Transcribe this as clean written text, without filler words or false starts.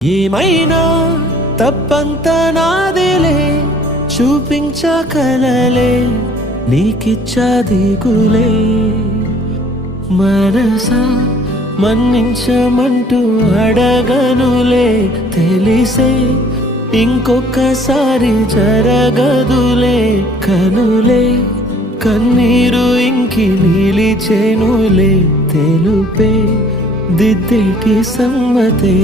ఏమైనా తప్పంత నాదిలే, చూపించకలలే నీకిచ్చా దిగులే. మనసా మన్నించమంటూ అడగనులే, తెలిసే ఇంకొకసారి జరగదులే. కనులే కన్నీరు ఇంకి నిలిచేనులే, తెలుపే దిద్దేటి సమ్మతే.